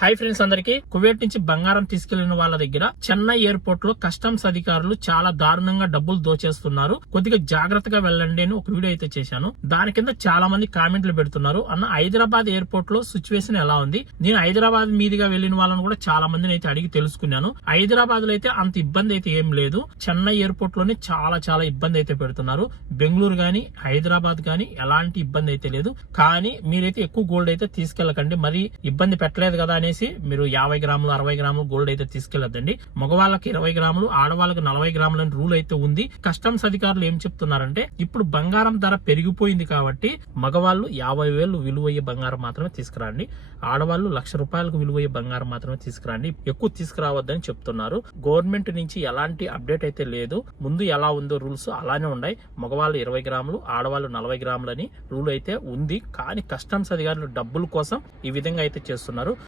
Hi friends, అందరికి Kuwait నుంచి బంగారం తీసుకెళ్లిన వాళ్ళ దగ్గర చెన్నై ఎయిర్పోర్ట్ లో కస్టమ్స్ అధికారులు చాలా దారుణంగా డబ్బులు దోచేస్తున్నారు. కొద్దిగా జాగ్రత్తగా వెళ్ళండి అని ఒక వీడియో అయితే చేశాను. దాని కింద చాలా మంది కామెంట్లు పెడుతున్నారు. అన్న హైదరాబాద్ ఎయిర్పోర్ట్ లో సిచ్యువేషన్ ఎలా ఉంది? నేను హైదరాబాద్ మీదుగా వెళ్లిన వాళ్ళని కూడా చాలా మందిని అయితే అడిగి తెలుసుకున్నాను. హైదరాబాద్ లో అయితే అంత ఇబ్బంది అయితే ఏం లేదు. చెన్నై ఎయిర్పోర్ట్ లోనే చాలా ఇబ్బంది అయితే పెడుతున్నారు. బెంగళూరు గాని హైదరాబాద్ గాని ఎలాంటి ఇబ్బంది అయితే లేదు. కానీ మీరైతే ఎక్కువ గోల్డ్ అయితే తీసుకెళ్ళకండి. మరి ఇబ్బంది పెట్టలేదు కదా అనేసి మీరు 50 గ్రాములు 60 గ్రాములు గోల్డ్ అయితే తీసుకెళ్లొద్దండి. మగవాళ్ళకి 20 గ్రాములు, ఆడవాళ్ళకి 40 గ్రాములు అని రూల్ అయితే ఉంది. కస్టమ్స్ అధికారులు ఏం చెప్తున్నారంటే, ఇప్పుడు బంగారం ధర పెరిగిపోయింది కాబట్టి మగవాళ్ళు 50,000 విలువయ్యే బంగారం మాత్రమే తీసుకురండి, ఆడవాళ్ళు 1,00,000 రూపాయలకు విలువయ్యే బంగారం మాత్రమే తీసుకురండి, ఎక్కువ తీసుకురావద్దని చెప్తున్నారు. గవర్నమెంట్ నుంచి ఎలాంటి అప్డేట్ అయితే లేదు. ముందు ఎలా ఉందో రూల్స్ అలానే ఉన్నాయి. మగవాళ్ళు 20 గ్రాములు, ఆడవాళ్ళు 40 గ్రాములు అని రూల్ అయితే ఉంది. కానీ కస్టమ్స్ అధికారులు డబ్బుల కోసం ఈ విధంగా అయితే చేస్తున్నారు.